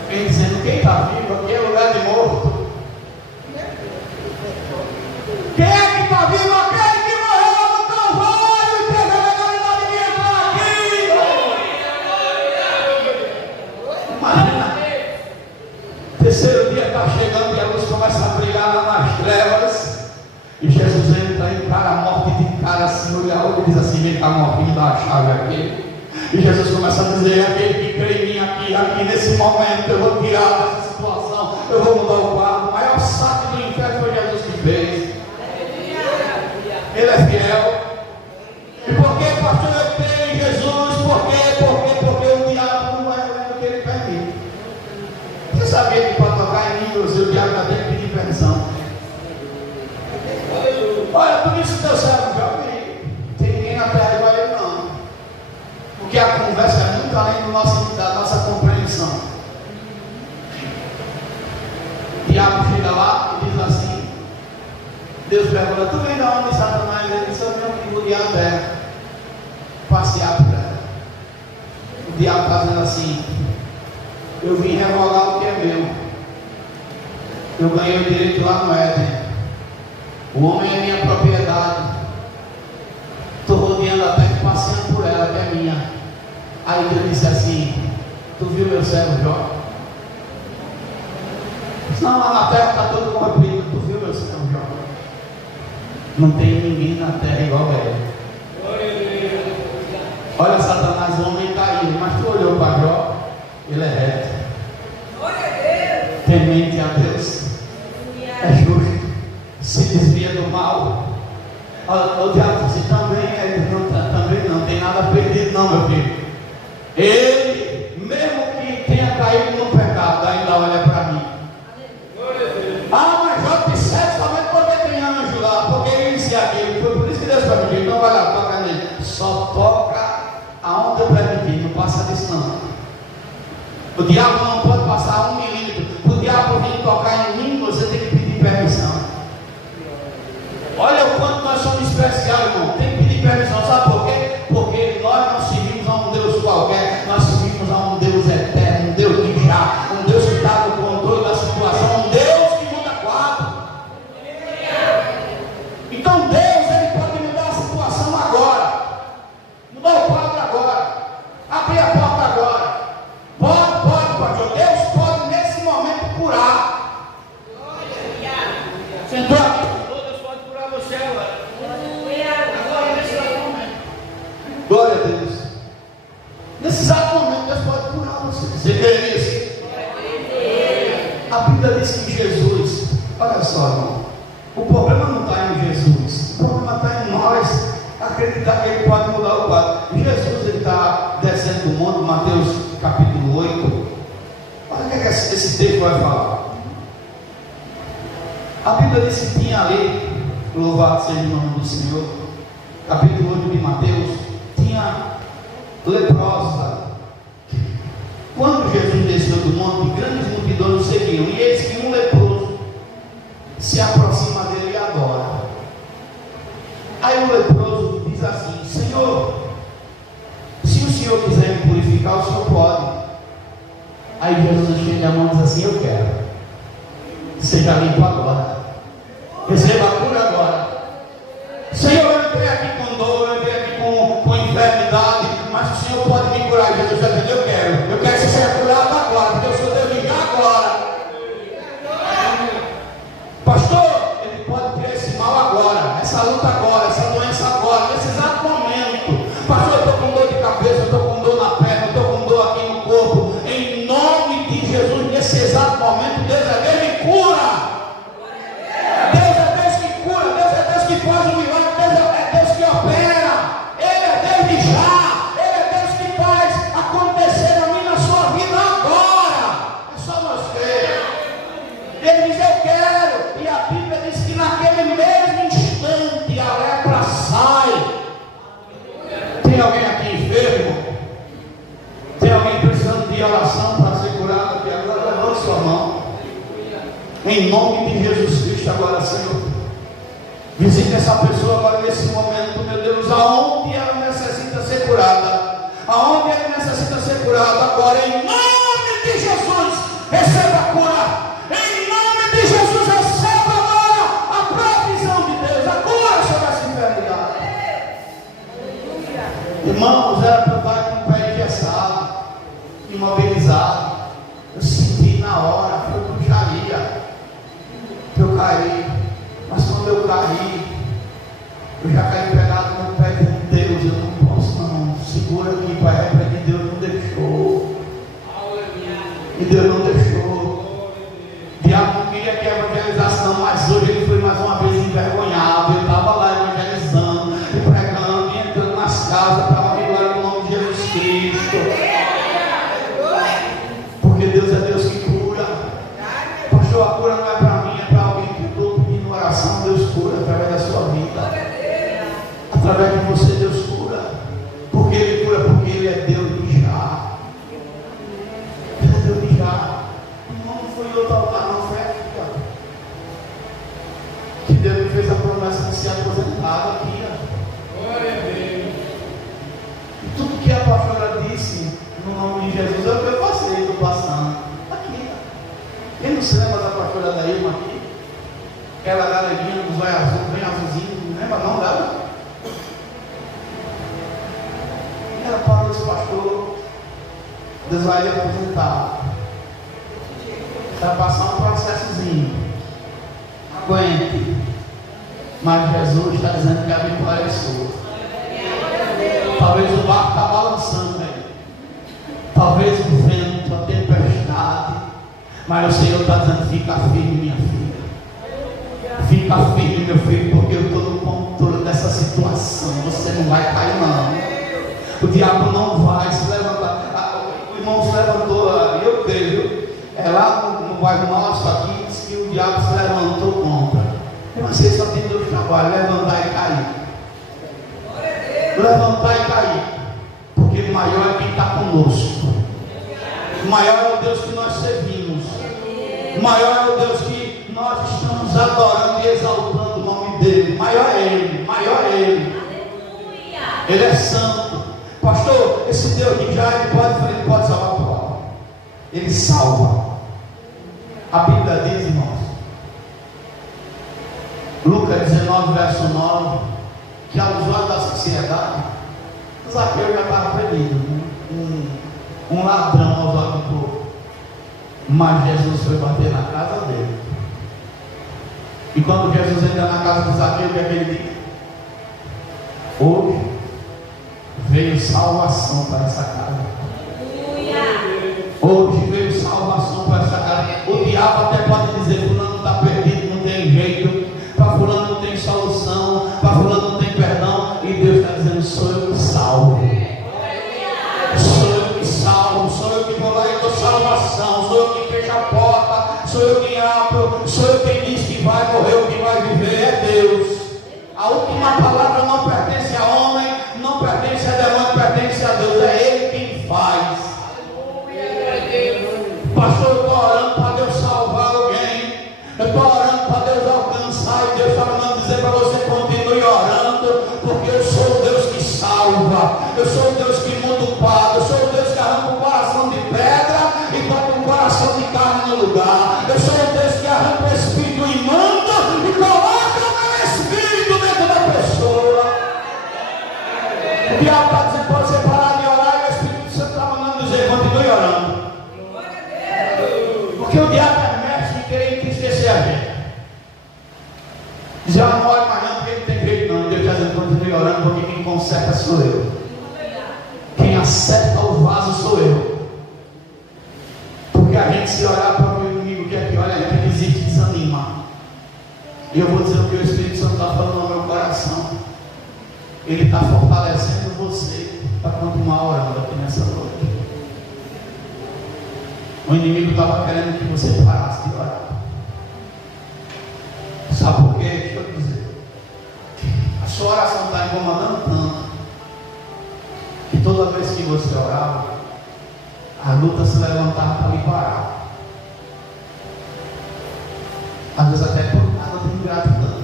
Vem dizendo: quem está vivo aqui é lugar de morto. Quem é que está vivo? Aquele que morreu no Calvário e teve a legalidade de entrar aqui. Imagina. Terceiro dia está chegando e a luz começa a brilhar lá nas trevas. E Jesus entra e encara a morte de cara assim, olha e diz assim: vem cá, mortinho, dá a chave aqui. E Jesus começa a dizer: aquele que crê em mim aqui nesse momento, eu vou tirar dessa situação, eu vou mudar o quadro. O maior saco do inferno foi Jesus que fez. Ele é fiel. E por que, pastor, eu creio em Jesus? Por quê? Porque o diabo não é o que ele permite. Você sabia que para tocar em línguas o diabo já tem que pedir permissão? Olha, por isso que Deus sabe, já vi. Tem ninguém na terra igual a ele, não. Porque a conversa é muito além da nossa compreensão. O diabo chega lá e diz assim: Deus pergunta: tu vem da onde, Satanás? Ele disse: eu venho aqui rodear a terra, passear por ela. O diabo está dizendo assim: eu vim revogar o que é meu. Eu ganhei o direito lá no Éden. O homem é minha propriedade. Estou rodeando a terra, passeando por ela, que é minha. Aí Deus disse assim: tu viu meu servo Jó? Não, lá na terra está todo corrompido. Tu viu meu servo Jó? Não tem ninguém na terra igual a ele. Olha, Satanás, o homem caído, mas tu olhou para Jó, ele é reto, temente a Deus, é justo, se desvia do mal. O diabo disse: também não tem nada perdido, não, meu filho. Ele, mesmo que tenha caído no pecado, ainda olha para mim. Ah, mas Jó te serve somente porque tem anjo lá, porque ele disse aquilo. Foi por isso que Deus permitiu. Então vai lá, toca nele. Só toca aonde eu permitir, não passa disso não. O diabo não pode passar 1 milímetro. O diabo vir tocar em mim, você tem que pedir permissão. Olha o quanto nós somos especiais, irmão. Tem que pedir permissão, sabe por quê? Porque nós não servimos a um Deus qualquer, nós servimos a um Deus eterno, um Deus que já, um Deus que está no controle da situação, um Deus que muda quadro. Então Deus, ele pode mudar a situação agora, mudar o quadro agora, abrir a porta agora. Pode, pastor. Deus pode nesse momento curar. Sentou aqui. Glória a Deus. Nesse exato momento Deus pode curar você. Você crê nisso? A Bíblia diz que Jesus, olha só, irmão, o problema não está em Jesus, o problema está em nós acreditar que ele pode mudar o quadro. Jesus, ele está descendo do monte, Mateus capítulo 8. Olha o que esse texto vai falar. A Bíblia diz que tinha ali, louvado seja o nome do Senhor, capítulo 8 de Mateus, tinha leprosa. Quando Jesus desceu do monte, grandes multidões o seguiam, e eis que um leproso se aproxima dele e adora. Aí o leproso diz assim: Senhor, se o Senhor quiser me purificar, o Senhor pode. Aí Jesus estende a mão e diz assim: eu quero. Seja limpo agora. Receba a cura agora. Senhor, eu entrei aqui com dor, eu entrei aqui com enfermidade, mas o Senhor pode me curar. E Jesus está dizendo: eu quero que você seja curado agora, porque eu sou Deus de já agora. Pastor, ele pode tirar esse mal agora, essa luta agora, essa doença agora, nesse exato momento. Pastor, eu estou com dor de cabeça, eu estou com dor na perna, eu estou com dor aqui no corpo. Em nome de Jesus, nesse exato momento, Deus é Deus que cura. Deus é Deus que cura, Deus é Deus que faz o milagre, Deus é Deus que opera. Ele é Deus de já, Ele é Deus que faz acontecer na minha, na sua vida agora. É só nós crer. Ele diz: eu quero. E a Bíblia diz que naquele mesmo instante a lepra sai. Tem alguém aqui enfermo? Tem alguém precisando de oração para ser curado aqui agora? Levante sua mão. Em nome de Jesus Cristo agora, Senhor. Visite essa pessoa agora nesse momento, meu Deus. Aonde ela necessita ser curada. Aonde ela necessita ser curada agora. Em nome de Jesus, receba a cura. Em nome de Jesus, receba agora a provisão de Deus. A cura sobre essa enfermidade. Irmãos, era para eu estar com o pé engessado, imobilizado. Eu senti na hora, foi bruxaria, que eu caí. Mas quando eu caí, eu já caí pegado no pé de Deus. Eu não posso não. Segura aqui, Pai, porque Deus não deixou. E Deus não deixou. O diabo não queria que evangelizasse não, mas hoje ele foi mais uma vez envergonhado. Eu estava lá evangelizando, e pregando, e entrando nas casas para a glória do nome de Jesus Cristo. Porque Deus é Deus que cura. Pastor, a cura não é para mim, é para alguém que estou pedindo oração. Deus cura através da sua vida. Através de você, Deus cura. Porque Ele cura, porque Ele é Deus de já. Ele é Deus de já. Não foi em outro lugar, não foi aqui, ó. Que Deus me fez a promessa de ser aposentado aqui, ó. Glória a Deus. E tudo que a pastora disse no nome de Jesus, eu passei, estou passando. Aqui, ó. Quem não se lembra da pastora da Ilma aqui? Aquela galeguinha dos olhos azul, bem azulzinho, não lembra não dela? E ela falou: esse pastor, Deus vai lhe aposentar. Vai passar um processozinho. Aguente. Mas Jesus está dizendo que a vitória é sua. Talvez o barco está balançando aí. Talvez o vento, a tempestade. Mas o Senhor está dizendo: fica firme, minha filha. Fica firme, meu filho, porque eu estou no controle dessa situação. Você não vai cair, não. O diabo não vai se levantar. O irmão se levantou, eu creio. É lá no bairro nosso aqui, diz que o diabo se levantou contra. Mas você só tem dois trabalhos: levantar e cair. Levantar e cair. Porque o maior é quem está conosco. O maior é o Deus que nós servimos. O maior é o Deus que nós estamos adorando e exaltando o nome dele. Maior é Ele, maior é Ele. Ele é santo. Pastor, esse Deus de já, ele pode salvar a tua alma. Ele salva. A Bíblia diz, irmãos, Lucas 19, verso 9, que aos olhos da sociedade, Zaqueu já estava perdido, um ladrão aos olhos do povo. Mas Jesus foi bater na casa dele. E quando Jesus entra na casa de Zaqueu, o que é que ele diz? Hoje veio salvação para essa casa. Hoje veio salvação para essa casa. O diabo até pode dizer: fulano está perdido, não tem jeito, para fulano não tem solução, para fulano não tem perdão. E Deus está dizendo: sou eu que salvo. Sou eu que salvo, sou eu que vou lá e dou salvação, sou eu que fecho a porta, sou eu que abro, sou eu quem diz que vai morrer ou que vai viver. É Deus. A última palavra não pertence a homem, não pertence a demônio, pertence a Deus. É Ele quem faz. Pastor, eu estou orando para Deus salvar alguém. Eu estou orando para Deus alcançar. E Deus está mandando dizer para você: continue orando, porque eu sou o Deus que salva. Eu sou o Deus que muda o quadro. Eu sou o Deus que arranca o coração de pedra e bota O diabo está dizendo para você parar de orar e o Espírito Santo está mandando dizer: continue orando. Porque o diabo é mestre de querer entristecer a gente. Dizer: não ore mais não, porque ele tem jeito não. Deus está dizendo: continue orando, porque quem conserta sou eu. Quem acerta o vaso sou eu. Porque a gente, se olhar para o inimigo que é aqui, olha, a gente desiste e desanima. E eu vou dizer o que o Espírito Santo está falando no meu coração. Ele está fortalecendo você para continuar orando aqui nessa noite. O inimigo estava querendo que você parasse de orar. Sabe por quê? Deixa eu dizer. A sua oração está incomodando tanto que toda vez que você orava, a luta se levantava para lhe parar. Às vezes até por nada de ingratidão.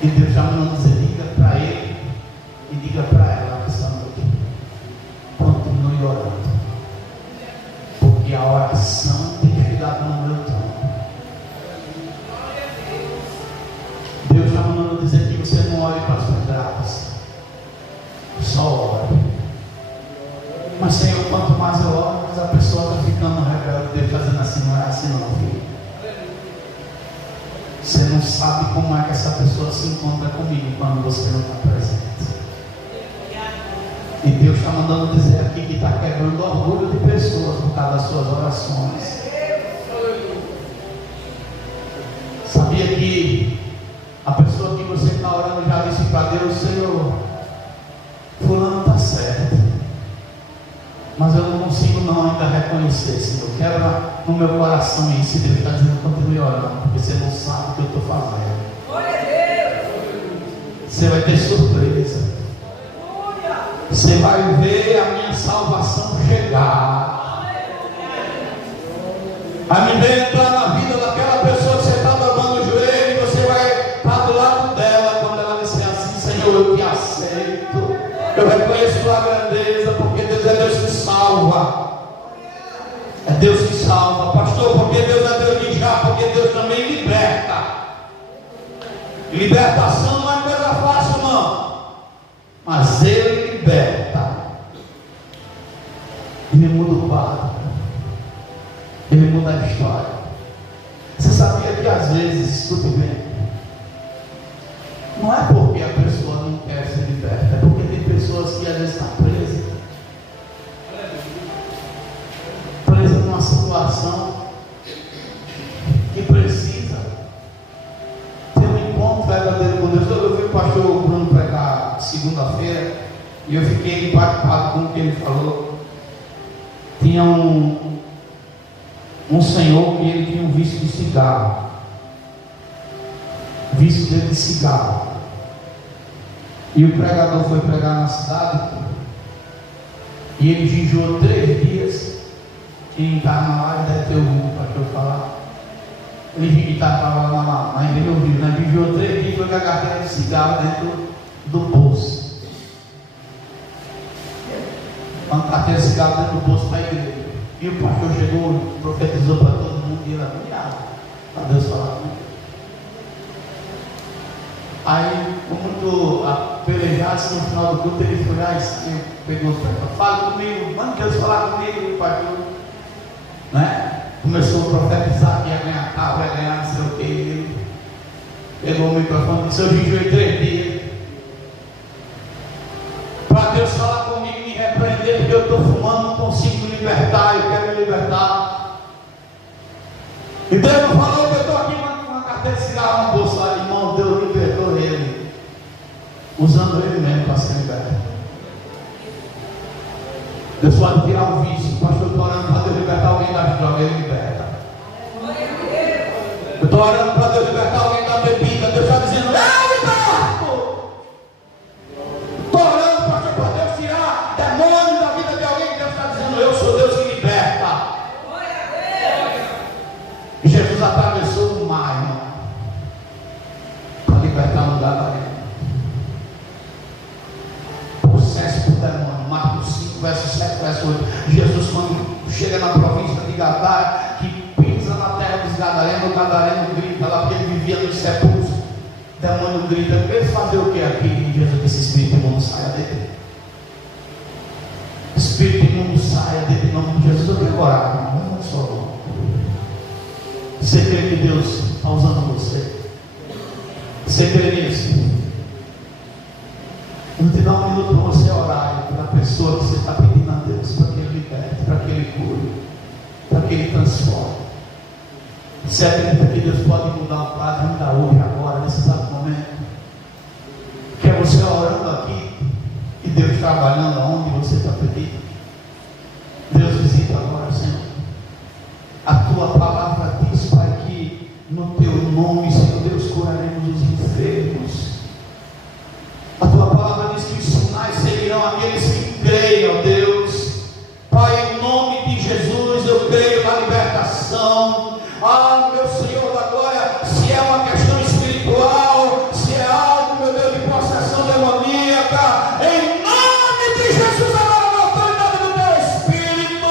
E Deus já mandou dizer: diga para ele e diga para ela essa noite: continue orando. Porque a oração tem chegado no meu tempo. Deus já mandou dizer que você não ore para as pedras, só ore. Mas Senhor, quanto mais eu oro, mais a pessoa está ficando rebelde. Deus fazendo assim: não é assim não, filho. Você não sabe como é que essa pessoa se encontra comigo quando você não está presente. E Deus está mandando dizer aqui que está quebrando o orgulho de pessoas por causa das suas orações. Sabia que a pessoa que você está orando já disse para Deus: Senhor, fulano está certo, mas eu não consigo não ainda reconhecer, Senhor. Quebra no meu coração isso. E Deus está dizendo: continue orando, porque você não sabe o que eu estou fazendo. Você vai ter surpresa. Você vai ver a minha salvação chegar. A me ver entrar na vida daquela pessoa que você está dobrando o joelho, e você vai estar do lado dela quando ela disser assim: Senhor, eu te aceito, eu reconheço tua grandeza, porque Deus é Deus que salva. É Deus que salva, pastor, porque Deus é Deus de já, porque Deus também liberta. Libertação não é coisa fácil não, mas Ele liberta. Ele muda o quadro, Ele muda a história. Você sabia que às vezes, escute bem, não é porque a pessoa não quer ser liberta, é porque tem pessoas que às vezes estão presas numa situação que precisa ter um encontro verdadeiro com Deus. Eu vi o pastor Bruno pregar segunda-feira e eu fiquei impactado com o que ele falou. Tinha um senhor que ele tinha um vício de cigarro. Vício dele de cigarro. E o pregador foi pregar na cidade e ele jejuou 3 dias. Quem está na live deve ter ouvido para que eu falar. Ele estava lá na igreja ouvindo, né? Jejuou 3 dias, foi com a carteira de cigarro dentro do bolso. Uma carteira de cigarro dentro do bolso para a igreja. E o pastor chegou, profetizou para todo mundo e ele agoniado para Deus falar com ele. Aí, com muito apelejado, no final do culto, ele foi lá e pegou o pastor: fala comigo, manda Deus falar comigo, pastor. Né? Começou a profetizar que ia ganhar carro, ia ganhar não sei o que. Ele pegou o microfone e disse: eu jejuei 3 dias para Deus falar comigo e me repreender, porque eu estou fumando, não consigo me libertar, eu quero me libertar. E Deus não falou que eu estou aqui com uma carteira de cigarro no bolso lá, irmão. Deus libertou ele, usando ele mesmo para ser liberto. Deus pode tirar um vício. O pastor está orando para Deus libertar alguém da droga, Ele liberta. Eu estou orando para Deus libertar alguém da bebida. Deus está dizendo: eu liberto. Estou orando, pastor, para Deus tirar demônio da vida de alguém. Deus está dizendo: eu sou Deus que liberta. E Jesus atravessou o mar, irmão, para libertar o lugar da vida. Processo por demônio. Marcos 5, verso 7, verso 8. Jesus, quando chega na província de Gadara, que pisa na terra dos Gadarenos, o Gadareno grita lá, porque ele vivia nos sepulcros. O demônio grita: eles fazer o que aqui? E Jesus disse: espírito imundo, saia Você crê que Deus está usando você? Você crê nisso? Eu vou te dar um minuto para você orar pela pessoa que você está pedindo a Deus para que Ele liberte, para que Ele cure, para que Ele transforme. Você acredita que Deus pode mudar o quadro ainda hoje, agora, nesse exato momento? Que é você orando aqui e Deus trabalhando aonde você está pedindo? Deus visita agora, Senhor. A tua palavra diz, Pai, que no teu nome, Senhor Deus, curaremos os enfermos. A tua palavra diz que os sinais seguirão aqueles que creem, ó Deus. Pai, em nome de Jesus, eu creio na libertação. Ah, meu Senhor da glória, se é uma questão espiritual, se é algo, meu Deus, de possessão demoníaca, em nome de Jesus, agora na autoridade do teu Espírito,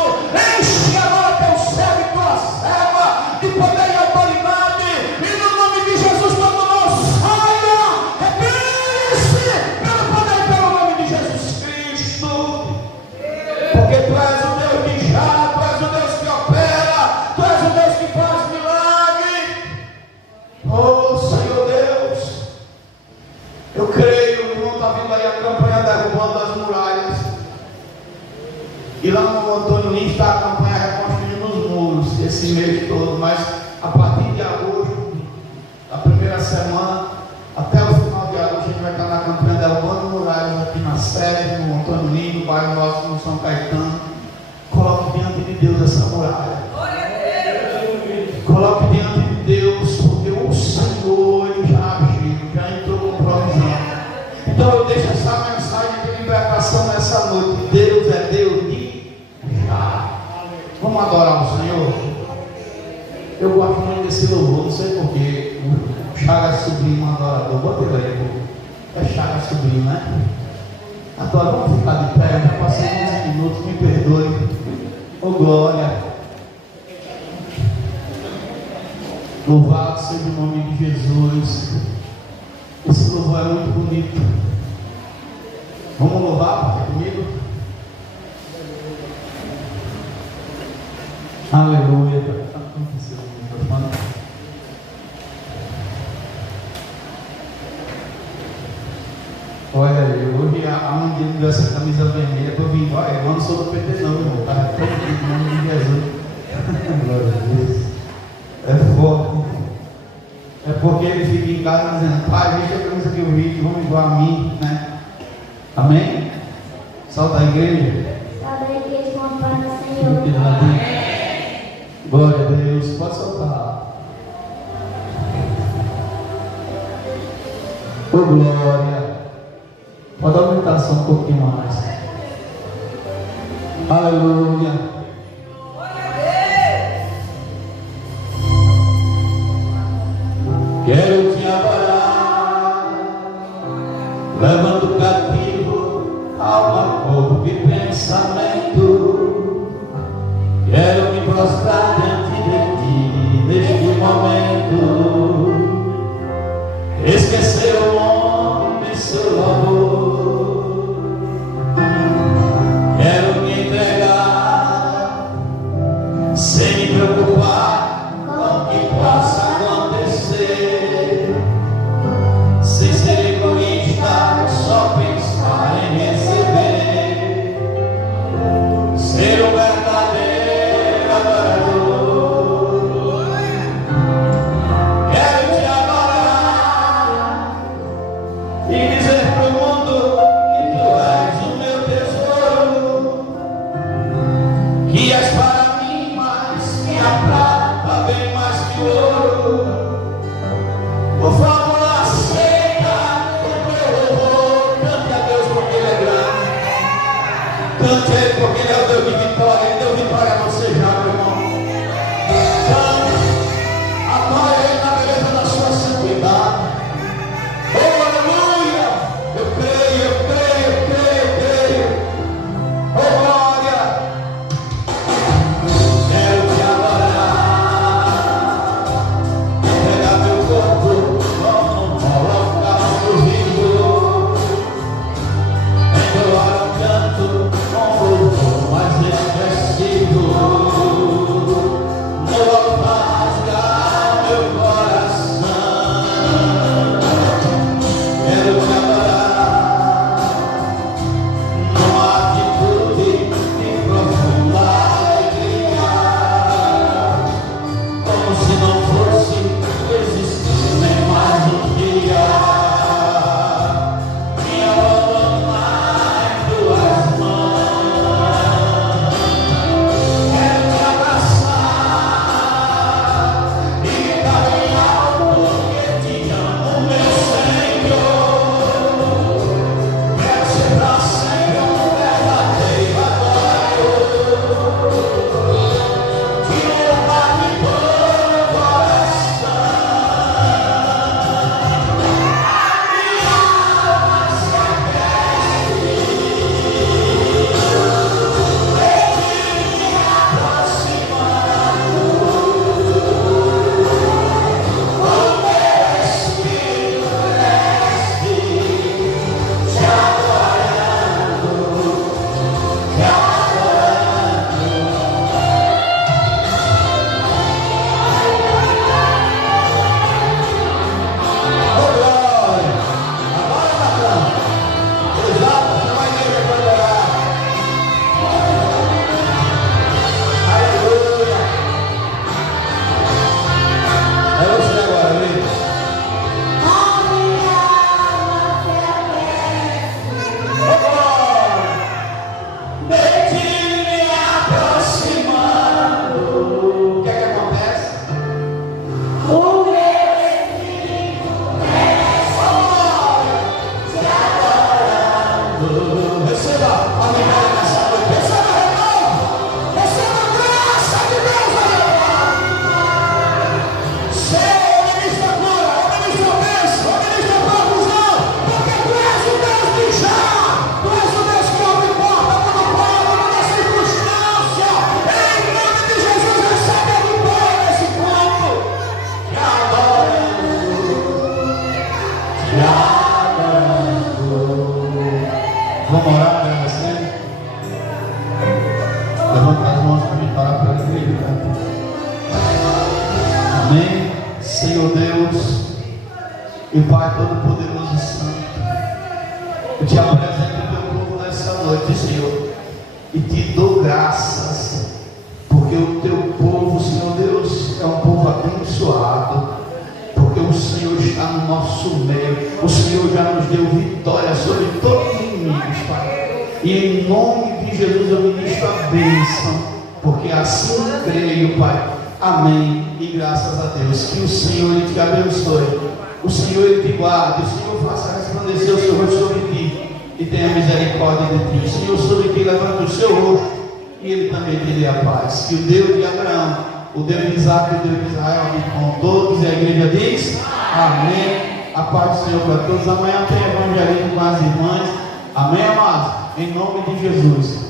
enche agora teu servo e tua serva de poder e autoridade, e no nome de Jesus, todo mundo saia, repele-se pelo poder e pelo nome de Jesus Cristo, porque tu és o Deus que já, tu és o Deus que opera, tu és o Deus que faz milagre. Oh Senhor Deus, eu creio que não está vindo aí a campanha derrubando as muralhas, e lá no Antônio Lins está a campanha reconstruindo os muros esse mês todo, mas a partir de agosto, a primeira semana até o final de agosto, a gente vai estar na campanha derrubando muralhas aqui na sede, no Antônio Lins, no bairro nosso, no São Caetano. Coloque diante de Deus essa muralha. Coloque diante de Deus, porque o Senhor Ele já agiu, já entrou com provisão. Então eu deixo essa mensagem de libertação nessa noite. Deus é Deus de já. Vamos adorar o Senhor. Eu gosto muito desse louvor, não sei porquê. O Chagas Sobrinho, um adorador. Bota ele aí, pô. É Chagas Sobrinho, né? Agora vamos ficar de pé. Já passei 15 minutos, me perdoe. Ô glória. Louvado seja o nome de Jesus. Esse louvor é muito bonito. Vamos louvar comigo? Aleluia. Olha aí, hoje a mãe dele me deu essa camisa vermelha para eu vir. Olha, eu não sou do PT não, irmão. Está repreendido no nome de Jesus. Glória a Deus. É forte. É porque ele fica em casa dizendo: Pai, veja a camisa que eu vi, vamos igual a mim, né? Amém? Salve a igreja. Salve a igreja com a paz do Senhor. Glória a Deus. Pode soltar. Ô glória. Pode aumentar só um pouquinho mais. Aleluia. Quero te adorar, levando o cativo, alma, corpo e pensamento. Quero me prostrar diante de ti neste momento, esquecer o nome e seu amor. Quero me entregar, sem me preocupar com o que possa acontecer, sem ser egoísta, só pensar em receber, ser o verdadeiro adorador. Vamos orar agradecendo? Levanta as mãos para a gente orar pela igreja. Amém. Senhor Deus e Pai Todo-Poderoso e Santo, eu te apresento o teu povo nessa noite, Senhor, e te dou graças, porque o teu povo, Senhor Deus, é um povo abençoado, porque o Senhor está no nosso meio, o Senhor já nos deu vitória sobre todos os inimigos, Pai, e em nome de Jesus eu ministro a bênção, porque assim creio, Pai. Amém e graças a Deus. Que o Senhor Ele te abençoe, o Senhor Ele te guarde, o Senhor faça resplandecer o seu rosto sobre ti e tenha misericórdia de ti. O Senhor sobre ti levanta o seu rosto e Ele também te dê a paz. Que o Deus de Abraão, o Deus de Isaac e o Deus de Israel habite com todos. E a igreja diz amém. A paz do Senhor para todos. Amanhã tem evangelismo com as irmãs. Amém, amados? Em nome de Jesus.